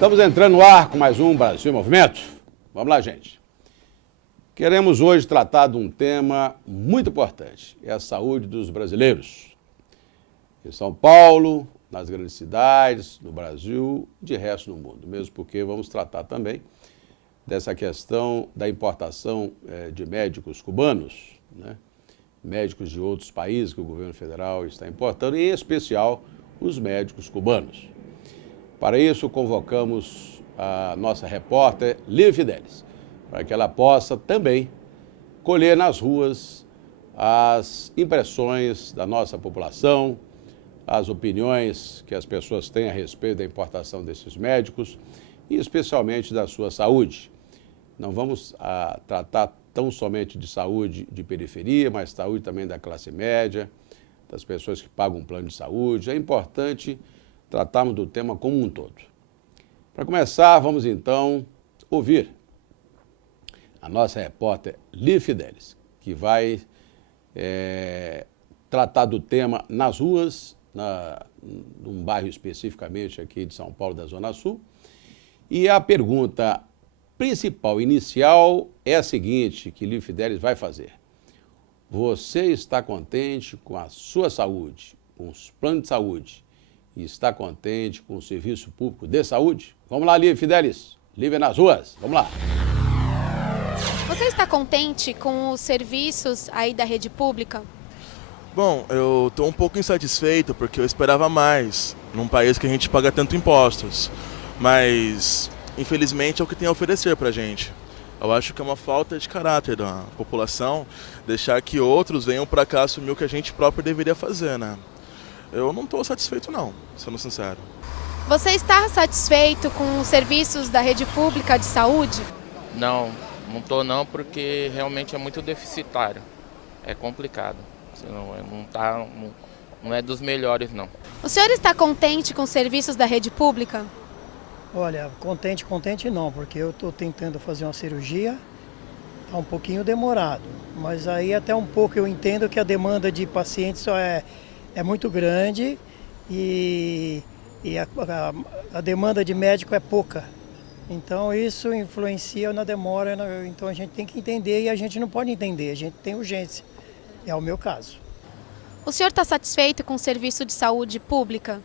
Estamos entrando no ar com mais um Brasil em Movimento. Vamos lá, gente. Queremos hoje tratar de um tema muito importante, é a saúde dos brasileiros. Em São Paulo, nas grandes cidades, no Brasil, de resto no mundo. Mesmo porque vamos tratar também dessa questão da importação de médicos cubanos, né? Médicos de outros países que o governo federal está importando, e em especial os médicos cubanos. Para isso, convocamos a nossa repórter Lívia Fidelis, para que ela possa também colher nas ruas as impressões da nossa população, as opiniões que as pessoas têm a respeito da importação desses médicos e especialmente da sua saúde. Não vamos tratar tão somente de saúde de periferia, mas saúde também da classe média, das pessoas que pagam um plano de saúde. É importante tratarmos do tema como um todo. Para começar, vamos então ouvir a nossa repórter Lívia Fidelis, que vai tratar do tema nas ruas, num bairro especificamente aqui de São Paulo, da Zona Sul. E a pergunta principal, inicial, é a seguinte, que Lívia Fidelis vai fazer. Você está contente com a sua saúde, com os planos de saúde, e está contente com o serviço público de saúde? Vamos lá, Lívia Fidelis. Lívia nas ruas. Vamos lá. Você está contente com os serviços aí da rede pública? Bom, eu estou um pouco insatisfeito porque eu esperava mais num país que a gente paga tanto impostos. Mas, infelizmente, é o que tem a oferecer para a gente. Eu acho que é uma falta de caráter da população deixar que outros venham para cá assumir o que a gente próprio deveria fazer, né? Eu não estou satisfeito não, sendo sincero. Você está satisfeito com os serviços da rede pública de saúde? Não estou não, porque realmente é muito deficitário. É complicado. Não é dos melhores, não. O senhor está contente com os serviços da rede pública? Olha, contente não, porque eu estou tentando fazer uma cirurgia, está um pouquinho demorado, mas aí até um pouco eu entendo que a demanda de pacientes é muito grande e a demanda de médico é pouca. Então isso influencia na demora, então a gente tem que entender e a gente não pode entender, a gente tem urgência, é o meu caso. O senhor está satisfeito com o serviço de saúde pública?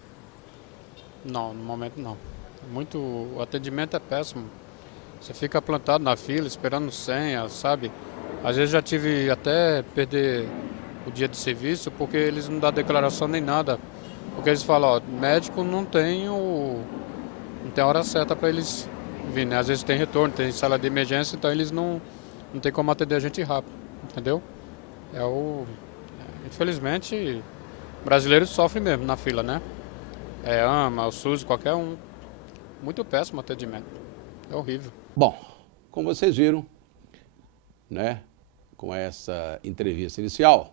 Não, no momento não. O atendimento é péssimo. Você fica plantado na fila, esperando senha, sabe? Às vezes já tive até perder o dia de serviço porque eles não dão declaração nem nada. Porque eles falam, ó, médico não tem hora certa para eles virem, né? Às vezes tem retorno, tem sala de emergência, então eles não tem como atender a gente rápido, entendeu? Infelizmente, brasileiros sofrem mesmo na fila, né? AMA, o SUS, qualquer um. Muito péssimo atendimento. É horrível. Bom, como vocês viram, né, com essa entrevista inicial,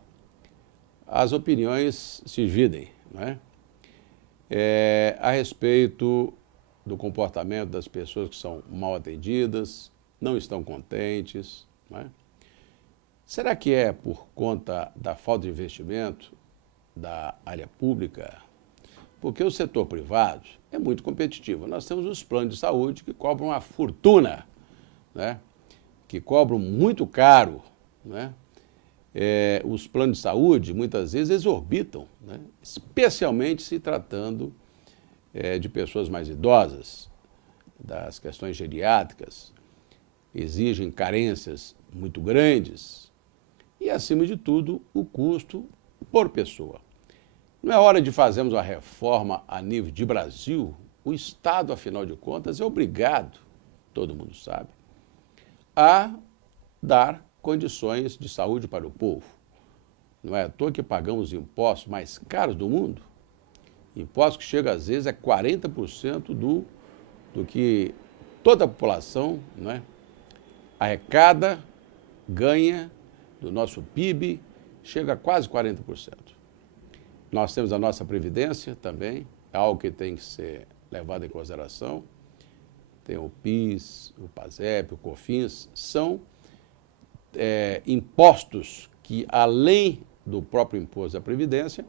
as opiniões se dividem, né, a respeito do comportamento das pessoas que são mal atendidas, não estão contentes, né? Será que é por conta da falta de investimento da área pública? Porque o setor privado é muito competitivo. Nós temos os planos de saúde que cobram uma fortuna, né? Que cobram muito caro, né? Os planos de saúde, muitas vezes, exorbitam, né? Especialmente se tratando de pessoas mais idosas, das questões geriátricas, exigem carências muito grandes e, acima de tudo, o custo por pessoa. Não é hora de fazermos uma reforma a nível de Brasil? O Estado, afinal de contas, é obrigado, todo mundo sabe, a dar condições de saúde para o povo. Não é à toa que pagamos os impostos mais caros do mundo, impostos que chegam às vezes a 40% do que toda a população, né, arrecada, ganha do nosso PIB, chega a quase 40%. Nós temos a nossa Previdência também, é algo que tem que ser levado em consideração. Tem o PIS, o PASEP, o COFINS, são impostos que, além do próprio imposto da Previdência,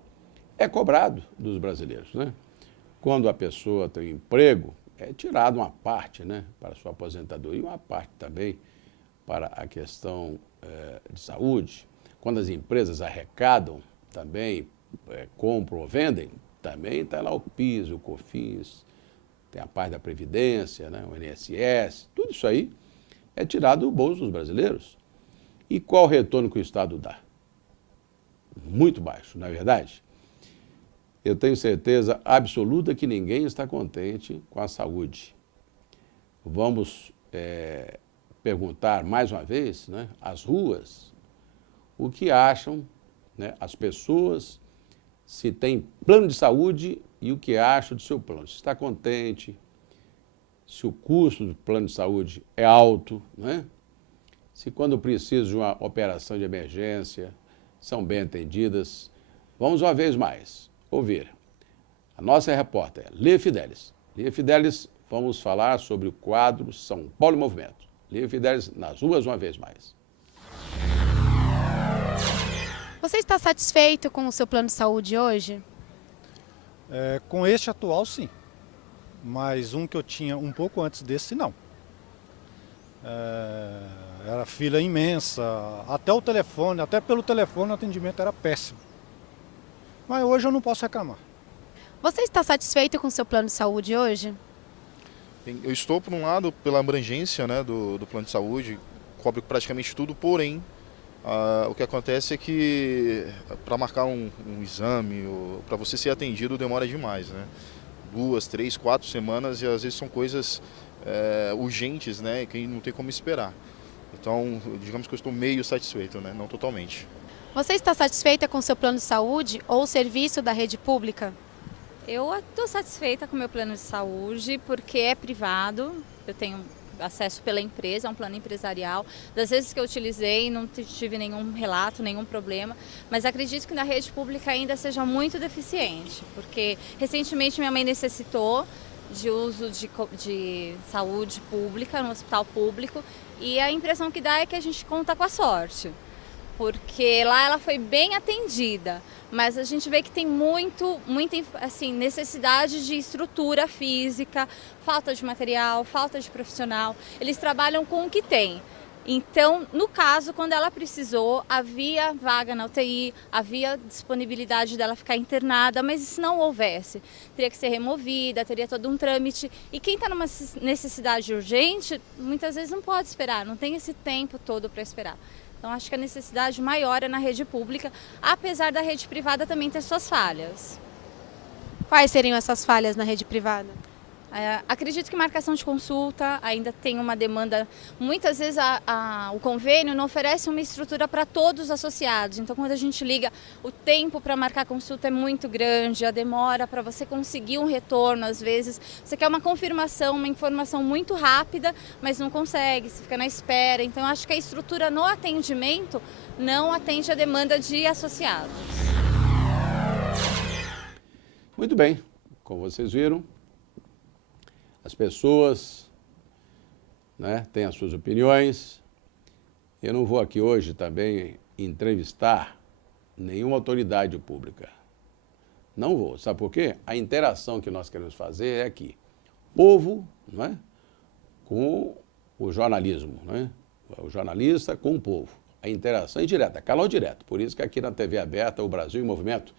é cobrado dos brasileiros, né? Quando a pessoa tem um emprego, é tirado uma parte, né, para a sua aposentadoria e uma parte também para a questão de saúde. Quando as empresas arrecadam também, compram ou vendem, também está lá o PIS, o COFINS, tem a parte da Previdência, né, o INSS, tudo isso aí é tirado do bolso dos brasileiros. E qual o retorno que o Estado dá? Muito baixo, não é verdade? Eu tenho certeza absoluta que ninguém está contente com a saúde. Vamos perguntar mais uma vez, né, às ruas o que acham, né, as pessoas, se tem plano de saúde e o que acham do seu plano. Se está contente, se o custo do plano de saúde é alto, né? Se quando precisa de uma operação de emergência são bem atendidas. Vamos uma vez mais ouvir a nossa repórter Lia Fidelis. Lia Fidelis, vamos falar sobre o quadro São Paulo em Movimento. Lia Fidelis nas ruas uma vez mais. Você está satisfeito com o seu plano de saúde hoje? Com este atual, sim. Mas um que eu tinha um pouco antes desse, não. Era fila imensa, até pelo telefone o atendimento era péssimo. Mas hoje eu não posso reclamar. Você está satisfeito com o seu plano de saúde hoje? Eu estou, por um lado, pela abrangência, né, do plano de saúde, cobre praticamente tudo, porém, o que acontece é que para marcar um exame, para você ser atendido, demora demais, né? 2, 3, 4 semanas e às vezes são coisas urgentes, né, que não tem como esperar. Então, digamos que eu estou meio satisfeito, né, não totalmente. Você está satisfeita com o seu plano de saúde ou serviço da rede pública? Eu estou satisfeita com o meu plano de saúde porque é privado, eu tenho acesso pela empresa, é um plano empresarial. Das vezes que eu utilizei, não tive nenhum relato, nenhum problema, mas acredito que na rede pública ainda seja muito deficiente, porque recentemente minha mãe necessitou de uso de saúde pública, no hospital público, e a impressão que dá é que a gente conta com a sorte, porque lá ela foi bem atendida, mas a gente vê que tem muita assim, necessidade de estrutura física, falta de material, falta de profissional. Eles trabalham com o que tem. Então, no caso, quando ela precisou, havia vaga na UTI, havia disponibilidade dela ficar internada, mas se não houvesse, teria que ser removida, teria todo um trâmite. E quem está numa necessidade urgente, muitas vezes não pode esperar, não tem esse tempo todo para esperar. Então, acho que a necessidade maior é na rede pública, apesar da rede privada também ter suas falhas. Quais seriam essas falhas na rede privada? Acredito que marcação de consulta ainda tem uma demanda. Muitas vezes o convênio não oferece uma estrutura para todos os associados. Então, quando a gente liga, o tempo para marcar consulta é muito grande, a demora para você conseguir um retorno, às vezes. Você quer uma confirmação, uma informação muito rápida, mas não consegue, você fica na espera. Então, acho que a estrutura no atendimento não atende a demanda de associados. Muito bem, como vocês viram, as pessoas, né, têm as suas opiniões. Eu não vou aqui hoje também entrevistar nenhuma autoridade pública. Não vou. Sabe por quê? A interação que nós queremos fazer é aqui. Povo, não é? Com o jornalismo, não é? O jornalista com o povo. A interação é direta, canal direto. Por isso que aqui na TV aberta, o Brasil em Movimento,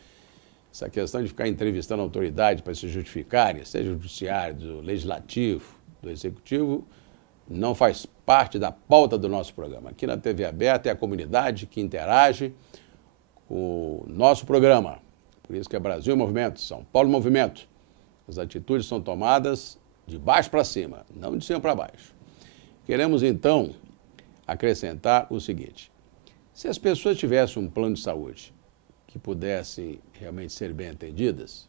essa questão de ficar entrevistando autoridades para se justificarem, seja o judiciário, do legislativo, do executivo, não faz parte da pauta do nosso programa. Aqui na TV aberta é a comunidade que interage com o nosso programa. Por isso que é Brasil em Movimento, São Paulo em Movimento. As atitudes são tomadas de baixo para cima, não de cima para baixo. Queremos, então, acrescentar o seguinte. Se as pessoas tivessem um plano de saúde que pudessem realmente ser bem atendidas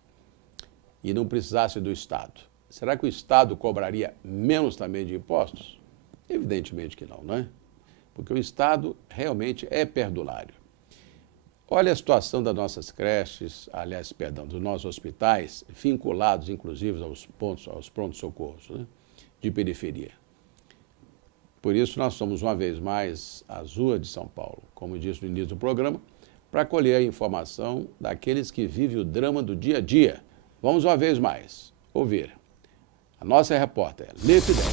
e não precisasse do Estado, será que o Estado cobraria menos também de impostos? Evidentemente que não, não é? Porque o Estado realmente é perdulário. Olha a situação das nossas creches, aliás, perdão, dos nossos hospitais, vinculados, inclusive, aos prontos-socorros, né, de periferia. Por isso, nós somos, uma vez mais, às ruas de São Paulo, como disse no início do programa, para colher a informação daqueles que vivem o drama do dia a dia. Vamos, uma vez mais, ouvir a A nossa repórter, Lê Fidel.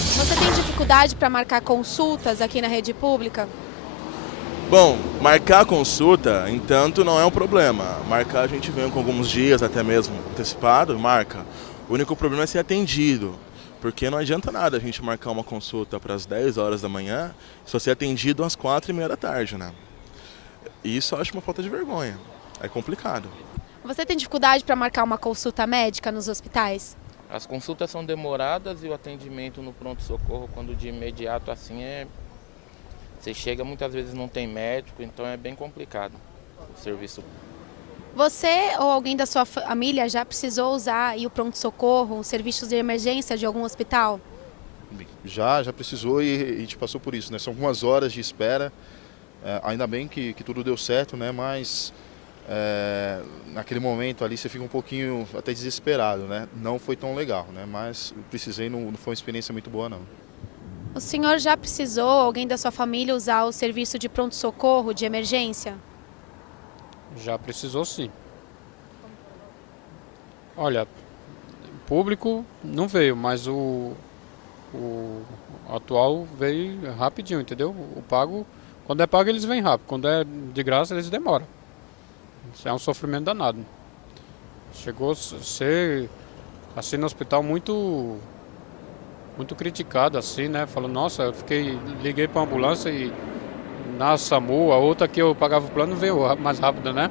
Você tem dificuldade para marcar consultas aqui na rede pública? Bom, marcar a consulta, entanto, não é um problema. Marcar a gente vem com alguns dias, até mesmo antecipado, marca. O único problema é ser atendido, porque não adianta nada a gente marcar uma consulta para as 10 horas da manhã se você é atendido às 4h30 da tarde, né? E isso eu acho uma falta de vergonha. É complicado. Você tem dificuldade para marcar uma consulta médica nos hospitais? As consultas são demoradas e o atendimento no pronto-socorro, quando de imediato assim, você chega, muitas vezes não tem médico, então é bem complicado o serviço. Você ou alguém da sua família já precisou usar aí o pronto-socorro, os serviços de emergência de algum hospital? Já precisou e a gente passou por isso, né? São algumas horas de espera, ainda bem que tudo deu certo, né? Mas naquele momento ali você fica um pouquinho até desesperado, né? Não foi tão legal, né? Mas precisei, não foi uma experiência muito boa, não. O senhor já precisou, alguém da sua família, usar o serviço de pronto-socorro de emergência? Já precisou sim. Olha, público não veio, mas o atual veio rapidinho, entendeu? O pago, quando é pago eles vêm rápido, quando é de graça eles demoram. Isso é um sofrimento danado. Chegou a ser, assim, no hospital muito criticado, assim, né? Falando, nossa, liguei para a ambulância e na SAMU, a outra que eu pagava o plano veio mais rápido, né?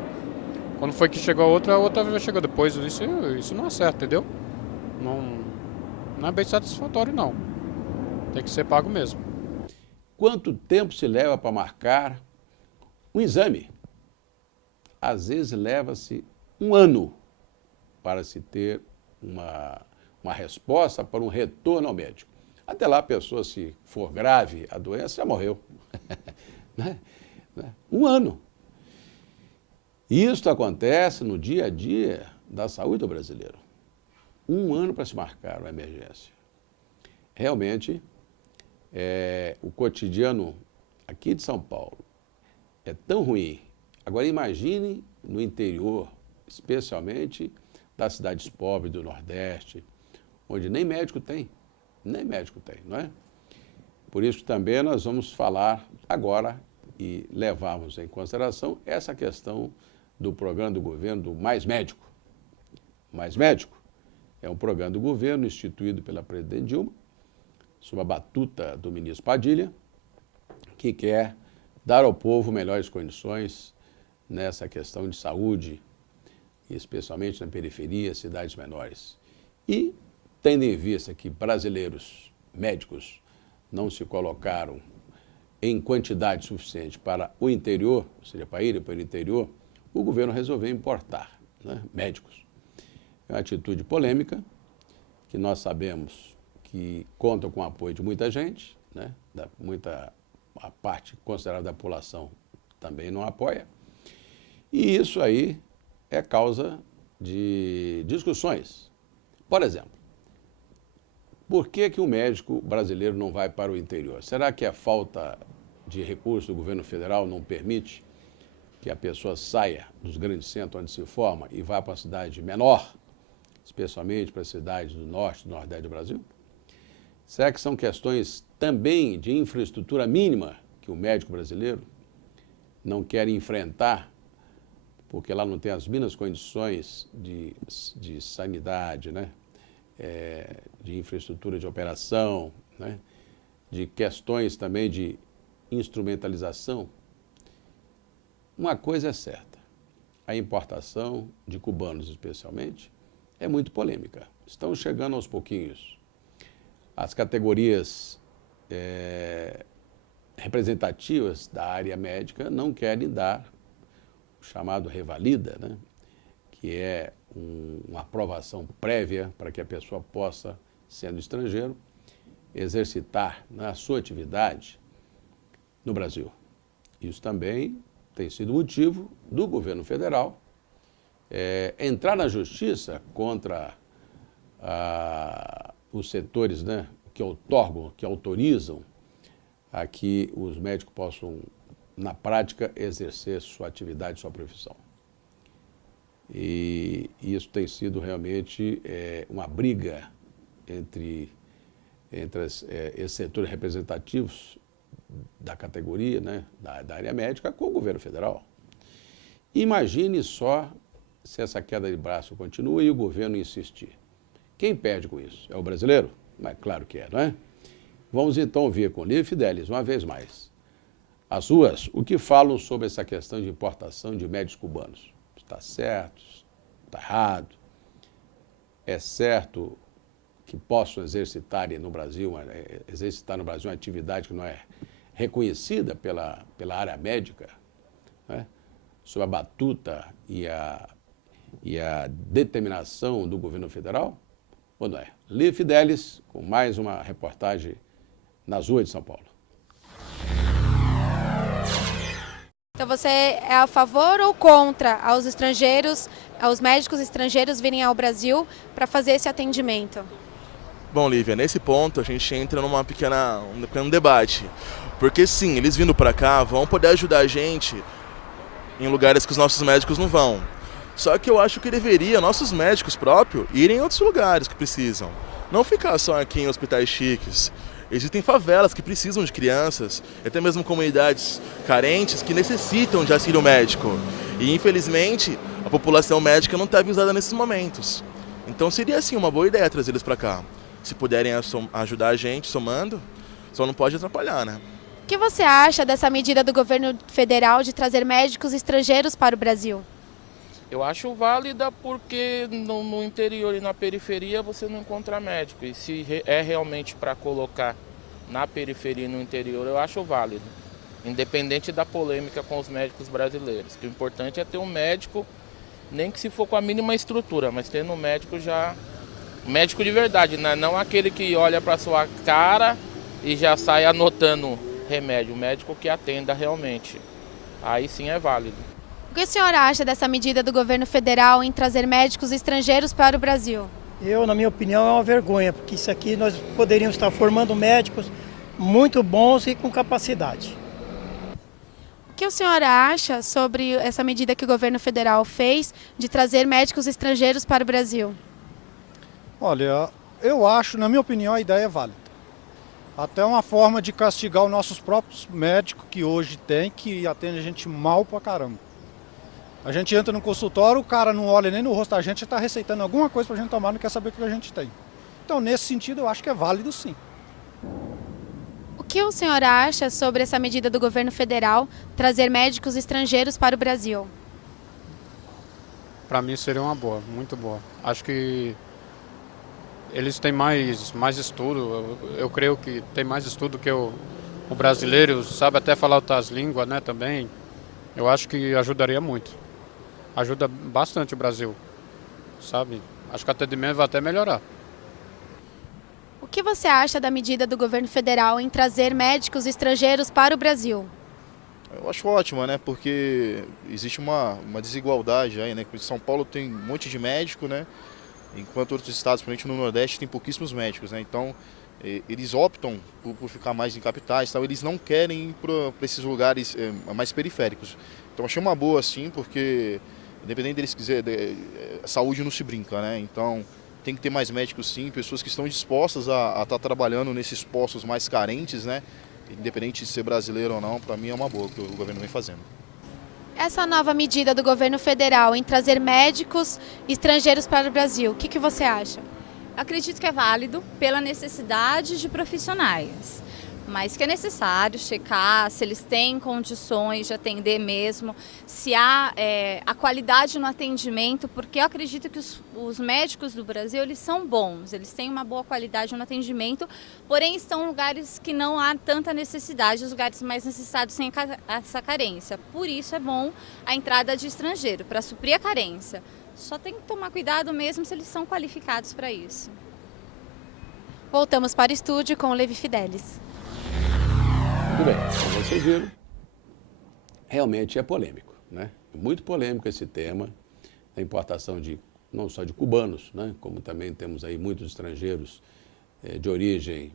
Quando foi que chegou a outra já chegou depois. Isso não é certo, entendeu? Não é bem satisfatório, não. Tem que ser pago mesmo. Quanto tempo se leva para marcar um exame? Às vezes leva-se um ano para se ter uma resposta para um retorno ao médico. Até lá a pessoa, se for grave a doença, já morreu. Né? Um ano. Isso acontece no dia a dia da saúde do brasileiro. Um ano para se marcar uma emergência. Realmente, o cotidiano aqui de São Paulo é tão ruim. Agora imagine no interior, especialmente das cidades pobres do Nordeste, onde nem médico tem, não é? Por isso também nós vamos falar agora e levarmos em consideração essa questão do programa do governo do Mais Médico. Mais Médico é um programa do governo instituído pela presidente Dilma, sob a batuta do ministro Padilha, que quer dar ao povo melhores condições nessa questão de saúde, especialmente na periferia, cidades menores. E, tendo em vista que brasileiros médicos não se colocaram em quantidade suficiente para o interior, ou seja, para ir para o interior, o governo resolveu importar, né, médicos. É uma atitude polêmica, que nós sabemos que conta com o apoio de muita gente, né, a parte considerável da população também não apoia. E isso aí é causa de discussões. Por exemplo, por que o médico brasileiro não vai para o interior? Será que a falta de recursos do governo federal não permite que a pessoa saia dos grandes centros onde se forma e vá para uma cidade menor, especialmente para as cidades do norte e do nordeste do Brasil? Será que são questões também de infraestrutura mínima que o médico brasileiro não quer enfrentar, porque lá não tem as mínimas condições de sanidade, né? De infraestrutura de operação, né? De questões também de instrumentalização? Uma coisa é certa, a importação de cubanos especialmente é muito polêmica. Estão chegando aos pouquinhos. As categorias representativas da área médica não querem dar o chamado revalida, né? Que é uma aprovação prévia para que a pessoa possa, sendo estrangeiro, exercitar, né, a sua atividade no Brasil. Isso também tem sido motivo do governo federal entrar na justiça contra os setores, né, que outorgam, que autorizam a que os médicos possam, na prática, exercer sua atividade, sua profissão. E isso tem sido realmente uma briga entre esses setores representativos da categoria, né, da área médica, com o governo federal. Imagine só se essa queda de braço continua e o governo insistir. Quem perde com isso? É o brasileiro? Mas claro que é, não é? Vamos então ouvir com Lívia Fidelis, uma vez mais, as ruas, o que falam sobre essa questão de importação de médicos cubanos. Está certo? Está errado? É certo que possam exercitar no Brasil uma atividade que não é reconhecida pela área médica, né? Sob a batuta e a determinação do governo federal? Ou não é? Lívia Fidelis, com mais uma reportagem nas ruas de São Paulo. Então você é a favor ou contra aos estrangeiros, aos médicos estrangeiros virem ao Brasil para fazer esse atendimento? Bom, Lívia, nesse ponto a gente entra um pequeno debate. Porque sim, eles vindo para cá vão poder ajudar a gente em lugares que os nossos médicos não vão. Só que eu acho que deveria, nossos médicos próprios, irem em outros lugares que precisam. Não ficar só aqui em hospitais chiques. Existem favelas que precisam de crianças, até mesmo comunidades carentes que necessitam de auxílio médico. E infelizmente a população médica não está avisada nesses momentos. Então seria sim uma boa ideia trazer eles para cá. Se puderem ajudar a gente somando, só não pode atrapalhar, né? O que você acha dessa medida do governo federal de trazer médicos estrangeiros para o Brasil? Eu acho válida porque no interior e na periferia você não encontra médico. E se é realmente para colocar na periferia e no interior, eu acho válido. Independente da polêmica com os médicos brasileiros. Que o importante é ter um médico, nem que se for com a mínima estrutura, mas tendo um médico já... Médico de verdade, né? Não aquele que olha para sua cara e já sai anotando remédio. O médico que atenda realmente. Aí sim é válido. O que o senhor acha dessa medida do governo federal em trazer médicos estrangeiros para o Brasil? Na minha opinião, é uma vergonha, porque isso aqui nós poderíamos estar formando médicos muito bons e com capacidade. O que o senhor acha sobre essa medida que o governo federal fez de trazer médicos estrangeiros para o Brasil? Olha, eu acho, na minha opinião, a ideia é válida. Até uma forma de castigar os nossos próprios médicos que hoje tem, que atende a gente mal pra caramba. A gente entra no consultório, o cara não olha nem no rosto da gente, está receitando alguma coisa pra gente tomar, não quer saber o que a gente tem. Então, nesse sentido, eu acho que é válido sim. O que o senhor acha sobre essa medida do governo federal trazer médicos estrangeiros para o Brasil? Para mim seria uma boa, muito boa. Acho que eles têm mais estudo, eu creio que tem mais estudo que o brasileiro, sabe até falar outras línguas, né, também. Eu acho que ajudaria muito. Ajuda bastante o Brasil, sabe? Acho que o atendimento vai até melhorar. O que você acha da medida do governo federal em trazer médicos estrangeiros para o Brasil? Eu acho ótima, né? Porque existe uma desigualdade aí, né? São Paulo tem um monte de médico, né? Enquanto outros estados, principalmente no Nordeste, tem pouquíssimos médicos, né? Então, eles optam por ficar mais em capitais, então eles não querem ir para esses lugares mais periféricos. Então, achei uma boa, sim, porque independente deles quiserem, a saúde não se brinca, né? Então, tem que ter mais médicos, sim, pessoas que estão dispostas a estar trabalhando nesses postos mais carentes, né? Independente de ser brasileiro ou não, para mim é uma boa que o governo vem fazendo. Essa nova medida do governo federal em trazer médicos estrangeiros para o Brasil, o que você acha? Acredito que é válido pela necessidade de profissionais, mas que é necessário checar se eles têm condições de atender mesmo, se há a qualidade no atendimento, porque eu acredito que os médicos do Brasil eles são bons, eles têm uma boa qualidade no atendimento, porém estão em lugares que não há tanta necessidade, os lugares mais necessitados têm essa carência. Por isso é bom a entrada de estrangeiro, para suprir a carência. Só tem que tomar cuidado mesmo se eles são qualificados para isso. Voltamos para o estúdio com o Lívia Fidelis. Muito bem, como vocês viram, realmente é polêmico, né? É muito polêmico esse tema da importação não só de cubanos, né? Como também temos aí muitos estrangeiros de origem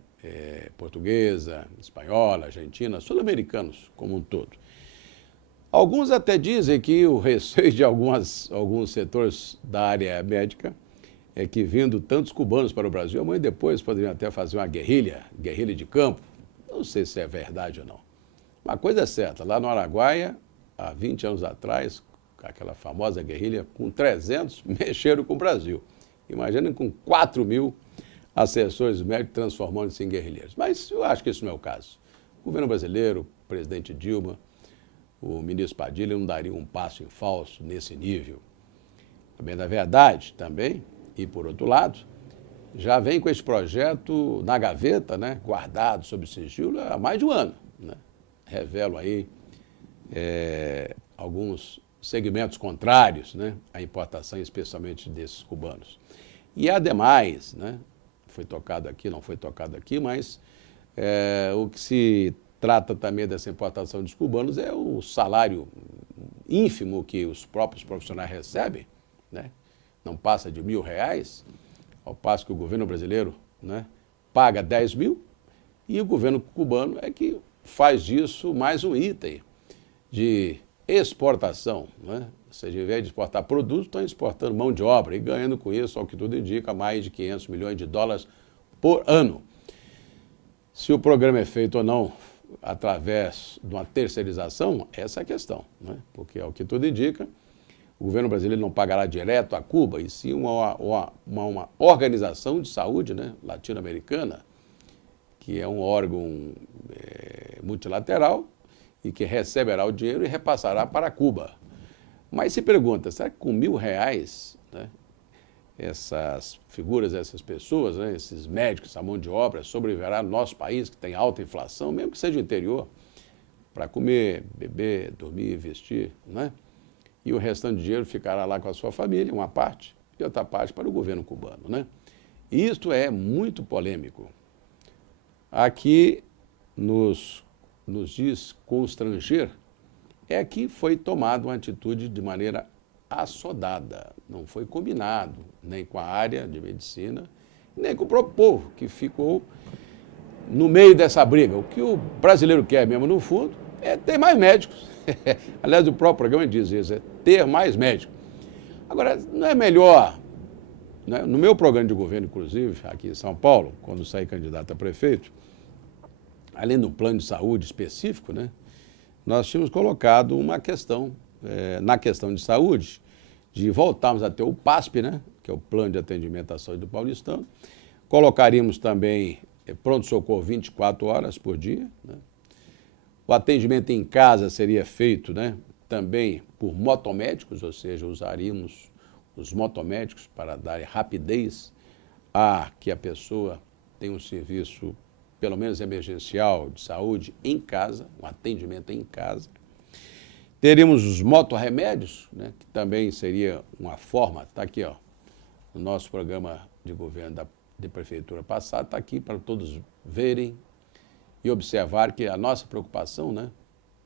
portuguesa, espanhola, argentina, sul-americanos como um todo. Alguns até dizem que o receio de alguns setores da área médica é que, vindo tantos cubanos para o Brasil, amanhã depois poderiam até fazer uma guerrilha de campo. Não sei se é verdade ou não. Uma coisa é certa, lá no Araguaia, há 20 anos atrás, aquela famosa guerrilha, com 300, mexeram com o Brasil. Imaginem com 4.000 assessores médicos transformando-se em guerrilheiros. Mas eu acho que isso não é o caso. O governo brasileiro, o presidente Dilma, o ministro Padilha não daria um passo em falso nesse nível. Também, na verdade, também, e por outro lado, já vem com esse projeto na gaveta, né, guardado sob sigilo há mais de um ano. Né? Revelam aí alguns segmentos contrários, né, à importação, especialmente desses cubanos. E ademais, né, foi tocado aqui, não foi tocado aqui, mas o que se trata também dessa importação dos cubanos é o salário ínfimo que os próprios profissionais recebem, né? Não passa de R$1.000, ao passo que o governo brasileiro, né, paga 10 mil, e o governo cubano é que faz disso mais um item de exportação, né? Ou seja, ao invés de exportar produtos, estão exportando mão de obra e ganhando com isso, ao que tudo indica, mais de $500 milhões por ano. Se o programa é feito ou não através de uma terceirização, essa é a questão, né? Porque, ao que tudo indica, o governo brasileiro não pagará direto a Cuba, e sim uma organização de saúde, né, latino-americana, que é um órgão multilateral e que receberá o dinheiro e repassará para Cuba. Mas se pergunta, será que com R$1.000, né, essas figuras, essas pessoas, né, esses médicos, essa mão de obra, sobreviverá no nosso país, que tem alta inflação, mesmo que seja o interior, para comer, beber, dormir, vestir, né? E o restante de dinheiro ficará lá com a sua família, uma parte, e outra parte para o governo cubano, né? E isto é muito polêmico. Aqui nos diz constranger é que foi tomada uma atitude de maneira assodada, não foi combinado nem com a área de medicina, nem com o próprio povo, que ficou no meio dessa briga. O que o brasileiro quer mesmo, no fundo, é ter mais médicos. Aliás, o próprio programa diz isso, é ter mais médicos. Agora, não é melhor, né? No meu programa de governo, inclusive, aqui em São Paulo, quando saí candidato a prefeito, além do plano de saúde específico, né, nós tínhamos colocado uma questão, na questão de saúde, de voltarmos a ter o PASP, né, que é o Plano de Atendimento à Saúde do Paulistano. Colocaríamos também pronto-socorro 24 horas por dia, né? O atendimento em casa seria feito, né, também por motomédicos, ou seja, usaríamos os motomédicos para dar rapidez a que a pessoa tenha um serviço, pelo menos emergencial, de saúde em casa, um atendimento em casa. Teríamos os motorremédios, né, que também seria uma forma, está aqui, ó, no nosso programa de governo de prefeitura passado, está aqui para todos verem e observar que a nossa preocupação, né,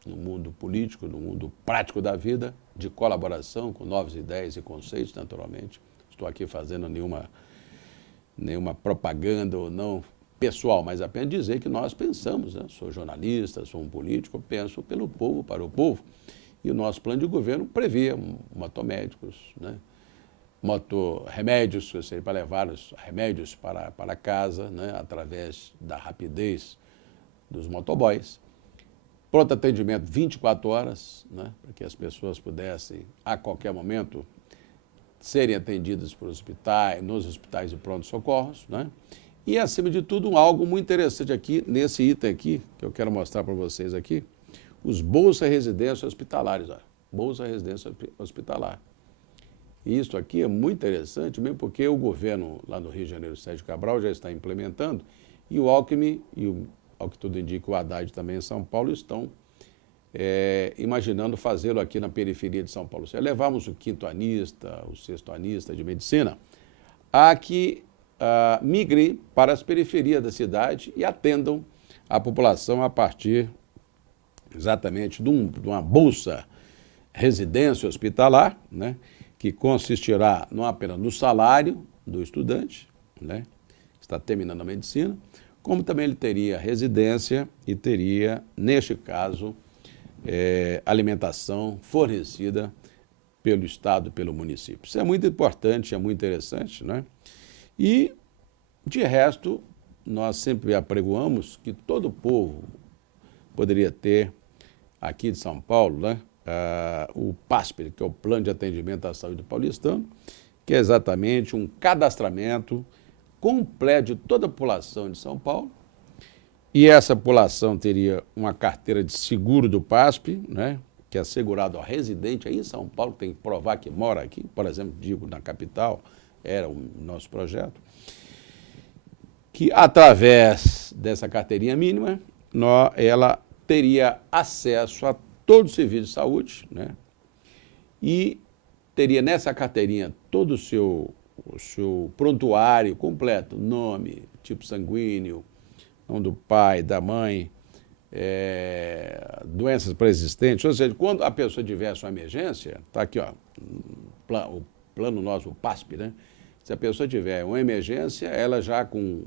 no mundo político, no mundo prático da vida, de colaboração com novas ideias e conceitos, naturalmente. Estou aqui fazendo nenhuma propaganda ou não pessoal, mas apenas dizer que nós pensamos, né? Sou jornalista, sou um político, penso pelo povo, para o povo. E o nosso plano de governo previa motomédicos, né, motorremédios, para levar os remédios para casa, né, através da rapidez dos motoboys. Pronto atendimento 24 horas, né, para que as pessoas pudessem, a qualquer momento, serem atendidas por hospitais, nos hospitais de pronto-socorros, né? E, acima de tudo, algo muito interessante aqui, nesse item aqui, que eu quero mostrar para vocês aqui, os Bolsa Residência Hospitalares, ó, Bolsa Residência Hospitalar. E isso aqui é muito interessante, mesmo porque o governo lá no Rio de Janeiro, Sérgio Cabral, já está implementando, e o Alckmin, ao que tudo indica, o Haddad também em São Paulo, estão imaginando fazê-lo aqui na periferia de São Paulo. Se levarmos o 5º anista, o 6º anista de medicina, a que migrem para as periferias da cidade e atendam a população a partir exatamente de uma bolsa residência hospitalar, né, que consistirá não apenas no salário do estudante, né, que está terminando a medicina, como também ele teria residência e teria, neste caso, alimentação fornecida pelo Estado, pelo município. Isso é muito importante, é muito interessante, né? E, de resto, nós sempre apregoamos que todo povo poderia ter, aqui de São Paulo, né, o PASP, que é o Plano de Atendimento à Saúde Paulistano, que é exatamente um cadastramento completo de toda a população de São Paulo. E essa população teria uma carteira de seguro do PASP, né, que é assegurado ao residente aí em São Paulo, tem que provar que mora aqui, por exemplo, digo, na capital, era o nosso projeto, que através dessa carteirinha mínima, ela teria acesso a todo o serviço de saúde, né, e teria nessa carteirinha todo o seu prontuário completo, nome, tipo sanguíneo, nome do pai, da mãe, doenças pré-existentes, ou seja, quando a pessoa tivesse uma emergência, está aqui, ó, o plano nosso, o PASP, né? Se a pessoa tiver uma emergência, ela já com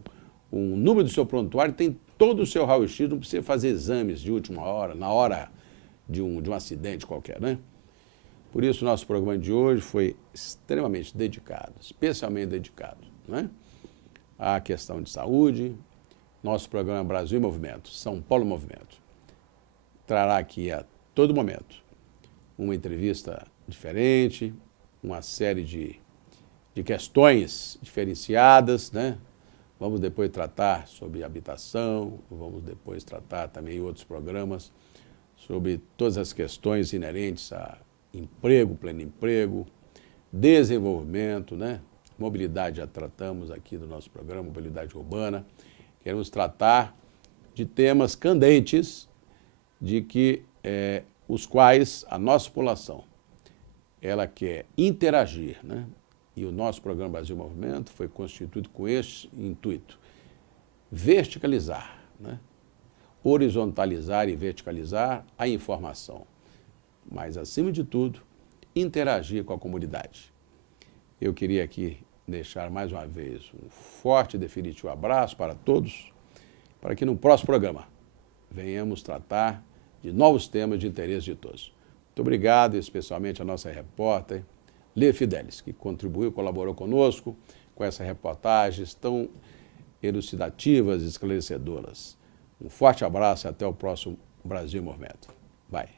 o número do seu prontuário tem todo o seu raio-x, não precisa fazer exames de última hora, na hora de um acidente qualquer, né? Por isso, o nosso programa de hoje foi extremamente dedicado, especialmente dedicado, né, à questão de saúde. Nosso programa Brasil em Movimento, São Paulo em Movimento, trará aqui a todo momento uma entrevista diferente, uma série de questões diferenciadas, né? Vamos depois tratar sobre habitação, vamos depois tratar também em outros programas sobre todas as questões inerentes a emprego, pleno emprego, desenvolvimento, né? Mobilidade, já tratamos aqui do nosso programa, mobilidade urbana. Queremos tratar de temas candentes, de que os quais a nossa população ela quer interagir, né? E o nosso programa Brasil em Movimento foi constituído com este intuito: verticalizar, né? Horizontalizar e verticalizar a informação, mas, acima de tudo, interagir com a comunidade. Eu queria aqui deixar mais uma vez um forte e definitivo abraço para todos, para que no próximo programa venhamos tratar de novos temas de interesse de todos. Muito obrigado, especialmente a nossa repórter, Lê Fidelis, que contribuiu, colaborou conosco com essas reportagens tão elucidativas e esclarecedoras. Um forte abraço e até o próximo Brasil em Movimento. Bye.